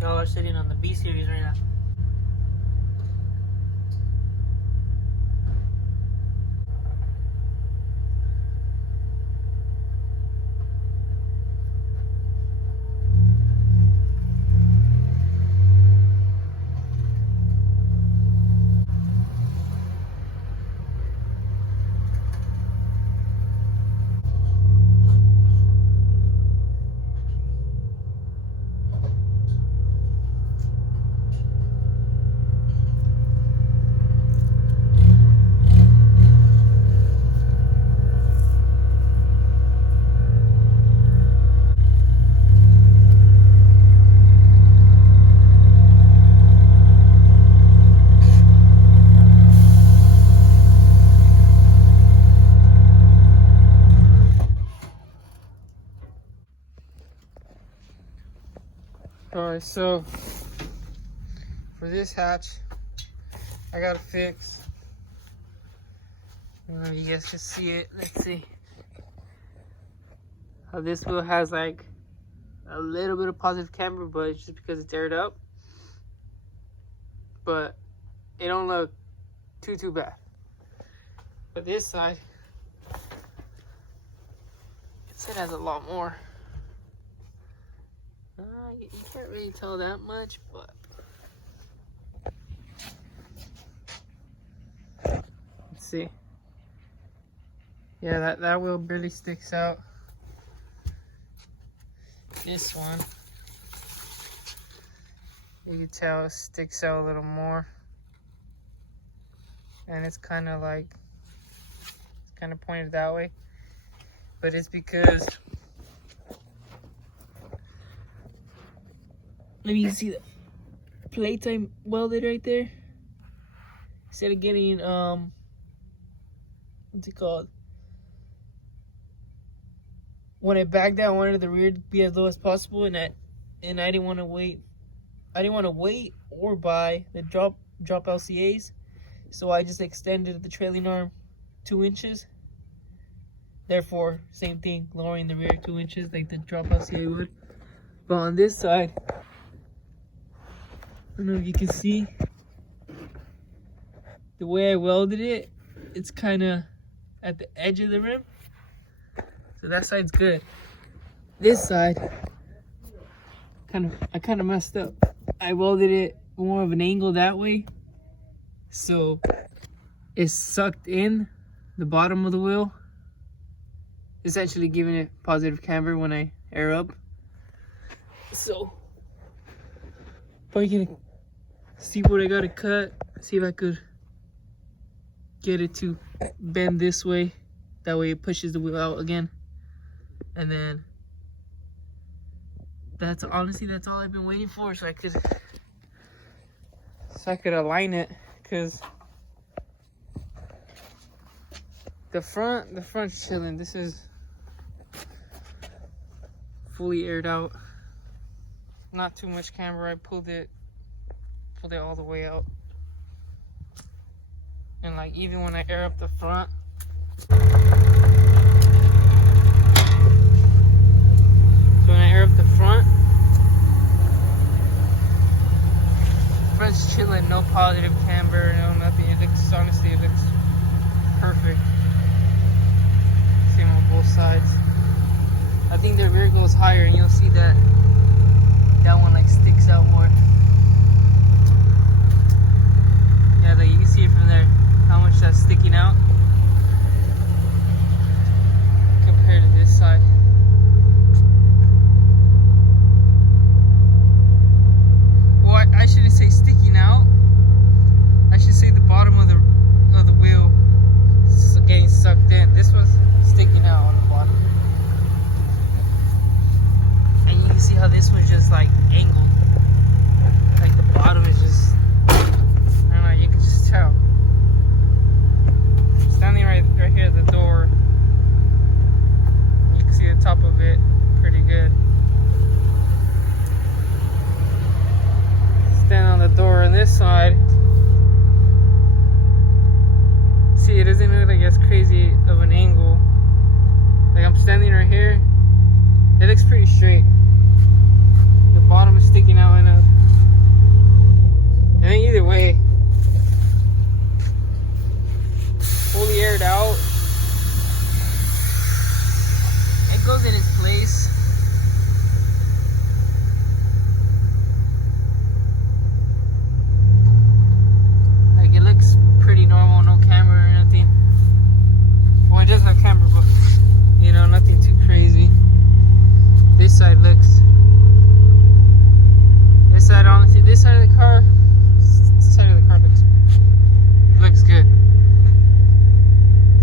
Y'all are sitting on the B series right now. Alright, so for this hatch, I gotta fix. I don't know if you guys can see it. Let's see how this wheel has like a little bit of positive camber, but it's just because it's aired up. But it don't look too bad. But this side, it has a lot more. You can't really tell that much, but let's see. Yeah, that wheel barely sticks out. This one, you can tell it sticks out a little more, and it's kind of like pointed that way, but it's because maybe you can see the plates I welded right there. Instead of getting what's it called? When I backed out, I wanted the rear to be as low as possible, and I didn't want to wait. I didn't want to wait or buy the drop LCAs, so I just extended the trailing arm 2 inches. Therefore, same thing, lowering the rear 2 inches like the drop LCA would. But on this side, I don't know if you can see the way I welded it. It's kind of at the edge of the rim, so that side's good. This side, I kind of messed up. I welded it more of an angle that way, so it sucked in the bottom of the wheel, essentially giving it positive camber when I air up. So probably gonna see what I gotta cut, see if I could get it to bend this way. That way it pushes the wheel out again. And then that's honestly, that's all I've been waiting for, so I could align it, because the front's chilling. This is fully aired out. Not too much camber. I pulled it all the way out. And like even when I air up the front, so when I air up the front's chilling, no positive camber, no nothing. It looks, honestly, it looks perfect. Same on both sides. I think the rear goes higher, and you'll see that one like sticks out more. Yeah, like you can see it from there, how much that's sticking out compared to this side. Well, I shouldn't say sticking out. I should say the bottom of the wheel is getting sucked in. This one's sticking out on the bottom. And you can see how this one's just like angled. Like the bottom is just, I don't know, you can just tell. Standing right here at the door, you can see the top of it pretty good. Stand on the door on this side. See, it doesn't look like it's crazy of an angle. Like I'm standing right here, it looks pretty straight. The bottom is sticking out enough. And either way, fully aired out, it goes in its place. Like, it looks pretty normal, no camera or nothing. Well, it does have camera, but you know, nothing too crazy. This side looks, this side, honestly, this side of the car, looks good.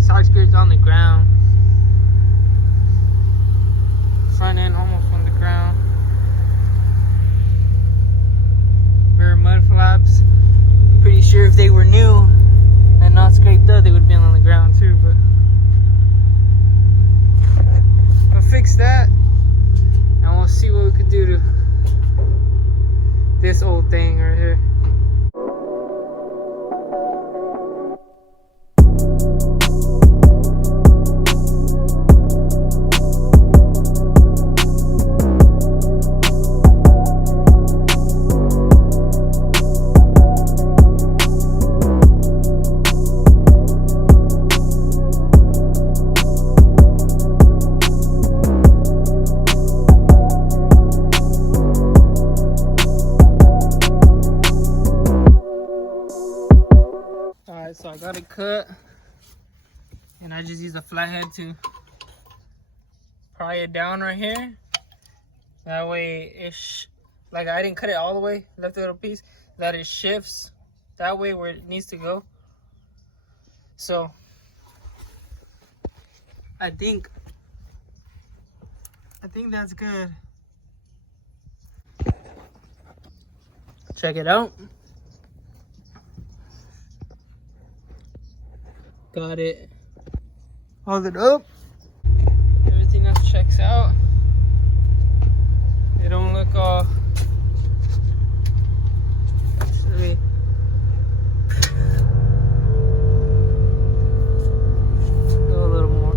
Side skirt's on the ground. Front end almost on the ground. Rear mud flaps. Pretty sure if they were new and not scraped up, they would have been on the ground too, but I'll fix that and we'll see what we could do to this old thing right here. So I got it cut, and I just used a flathead to pry it down right here. That way, like I didn't cut it all the way, left a little piece, that it shifts that way where it needs to go. So I think that's good. Check it out. Got it all it up. Everything else checks out. They don't look all silly. Go a little more.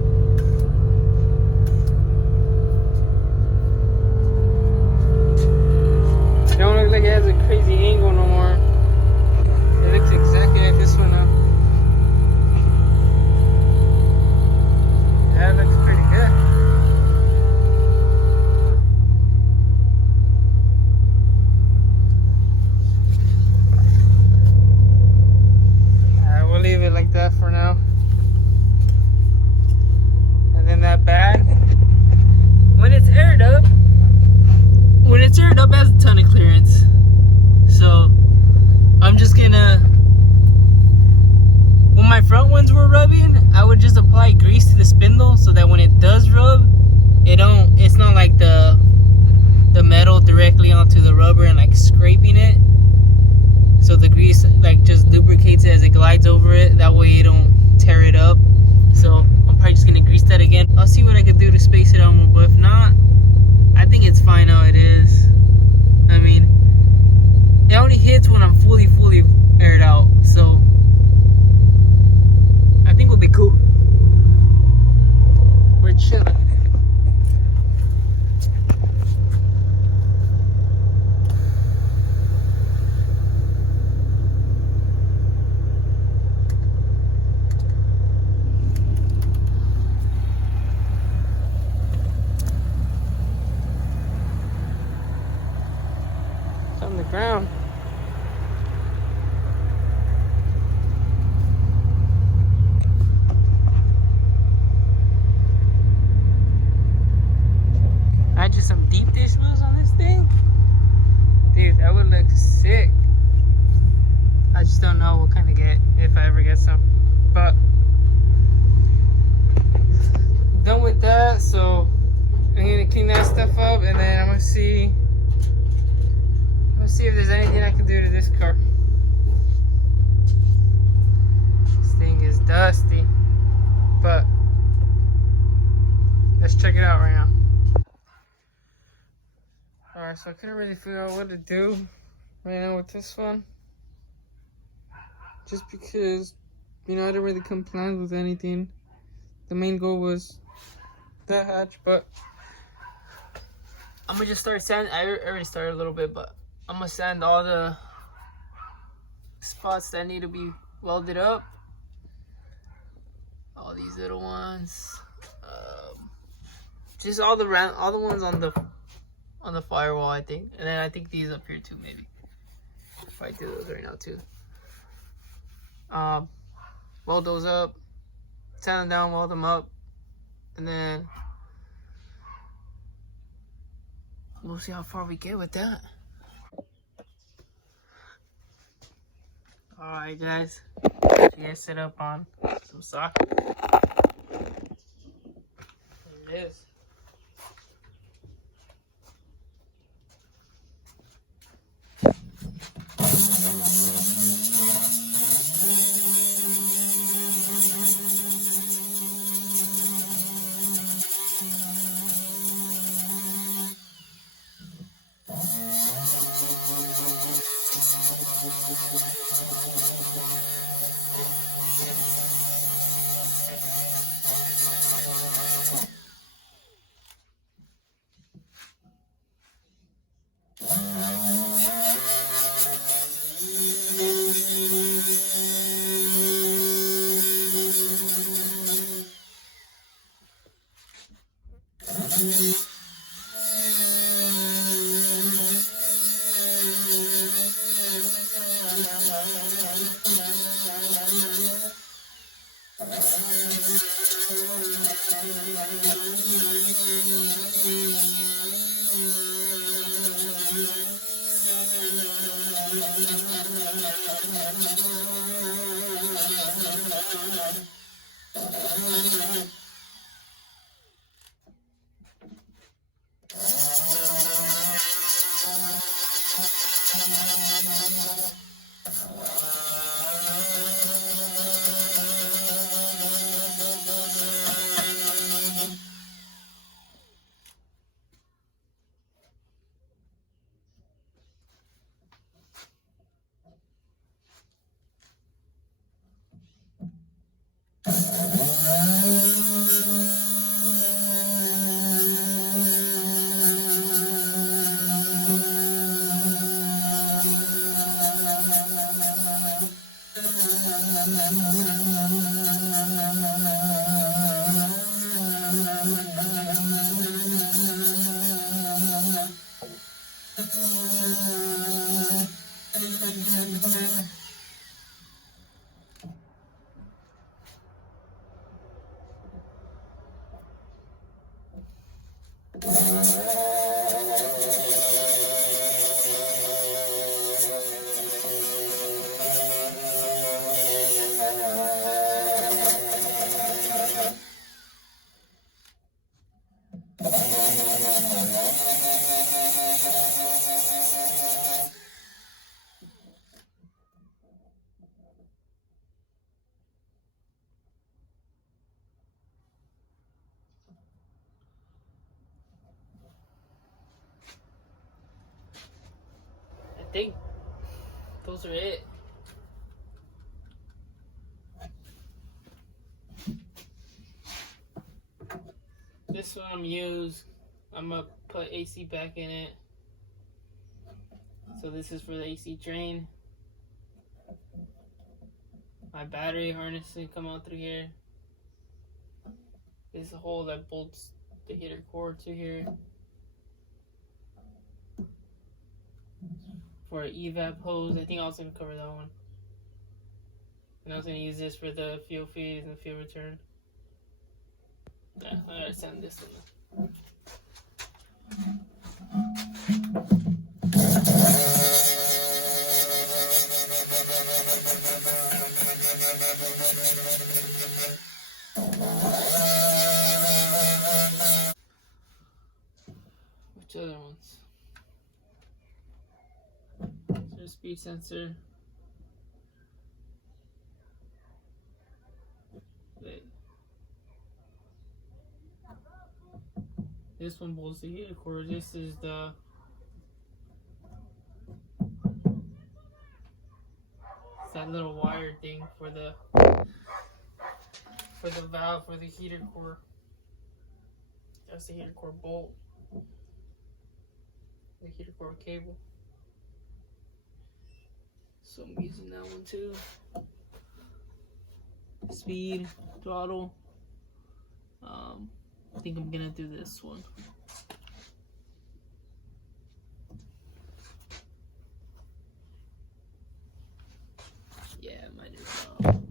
It don't look like it has a crazy angle no more. It looks exactly like this one now. That looks pretty good. Alright, we'll leave it like that for now. And then that bag, when it's aired up, it has a ton of clearance. So I'm just gonna, when my front ones were rubbing, I would just apply grease to the spindle so that when it does rub, it's not like the metal directly onto the rubber and like scraping it. So the grease like just lubricates it as it glides over it. That way you don't tear it up. So I'm probably just gonna grease that again. I'll see what I can do to space it out more, but if not, I think it's fine how it is. I mean, it only hits when I'm fully aired out. So I think we'll be cool. We're chilling. It's on the ground. Just some deep dish wheels on this thing, dude, that would look sick. I just don't know what kind to get, if I ever get some. But done with that, so I'm gonna clean that stuff up, and then I'm gonna see if there's anything I can do to this car. This thing is dusty, but let's check it out right now. Alright, so I couldn't really figure out what to do right now with this one. Just because, you know, I didn't really come planned with anything. The main goal was the hatch, but I'm gonna just start sanding. I already started a little bit, but I'm gonna sand all the spots that need to be welded up. All these little ones. Just all the ones on the firewall, I think, and then I think these up here too, maybe. If I do those right now too. Weld those up, sand them down, weld them up, and then we'll see how far we get with that. Alright guys, you guys set up on some socket. There it is. I think those are it. This one I'm gonna put AC back in it. So this is for the AC drain. My battery harness will come out through here. There's a hole that bolts the heater core to here. For an evap hose, I think I was gonna cover that one. And I was gonna use this for the fuel feed and the fuel return. Yeah, I gotta send this one. Which other ones? There's speed sensor. Wait. This one bolts the heater core. This is that little wire thing for the valve for the heater core. That's the heater core bolt. the heater core cable. So I'm using that one too. Speed, throttle. I think I'm gonna do this one. Yeah, might as well.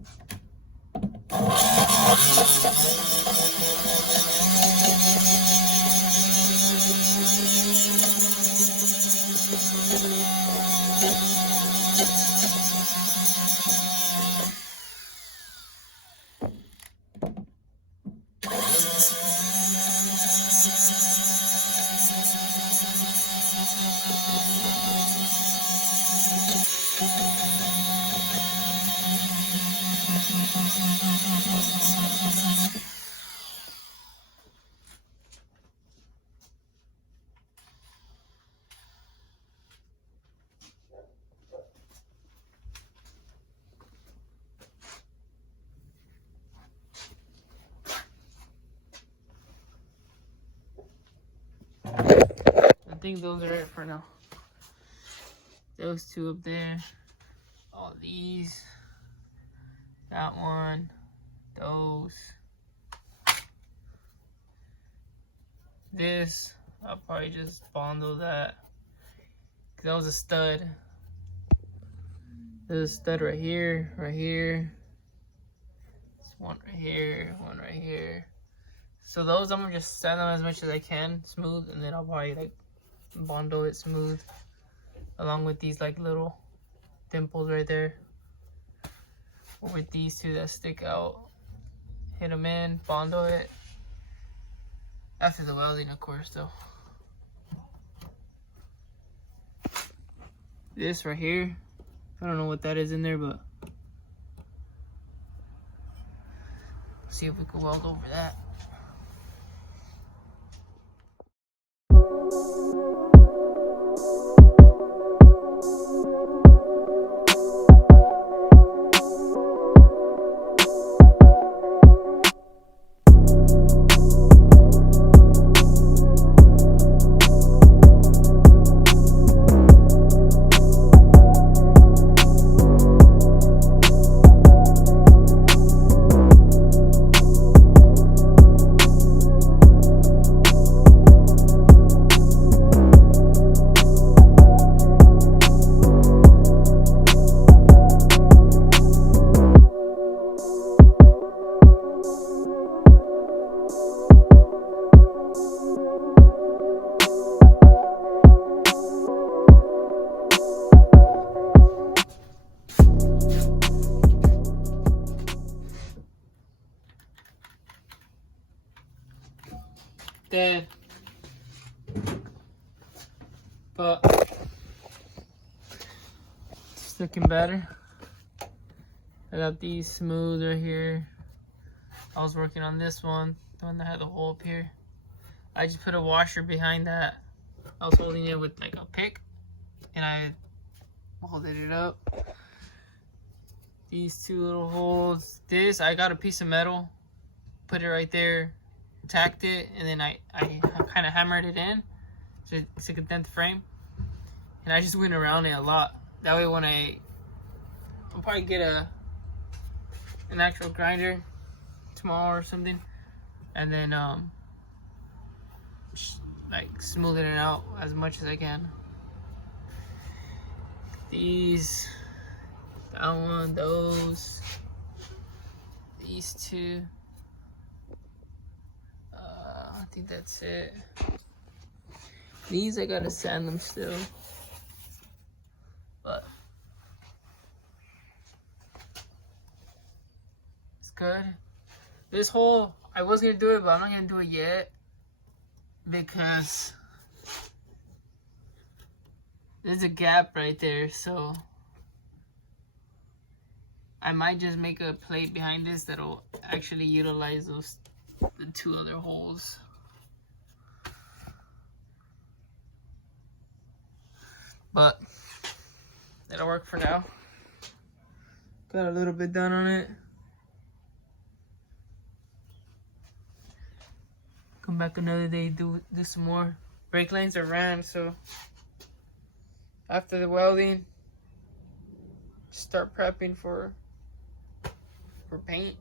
I think those are it for now. Those two up there. All these. That one. Those. This. I'll probably just bundle that. Cause that was a stud. There's a stud right here. Right here. There's one right here. One right here. So those I'm gonna just sand them as much as I can, smooth, and then I'll probably like bundle it smooth, along with these like little dimples right there, or with these two that stick out. Hit them in, bundle it. After the welding, of course, though. This right here, I don't know what that is in there, but see if we can weld over that. Dead. But it's looking better. I got these smooth right here. I was working on this one, the one that had the hole up here. I just put a washer behind that. I was holding it with like a pick, and I molded it up. These two little holes. This, I got a piece of metal, put it right there, tacked it, and then I kind of hammered it in so it could dent the frame. And I just went around it a lot. That way when I'll probably get an actual grinder tomorrow or something, and then like smoothing it out as much as I can. These, that one, those, these two. I think that's it. These I gotta sand them still, but it's good. This hole, I was gonna do it, but I'm not gonna do it yet because there's a gap right there, so I might just make a plate behind this that'll actually utilize the two other holes. But that'll work for now. Got a little bit done on it. Come back another day, do some more. Brake lines are ran, so after the welding, start prepping for paint.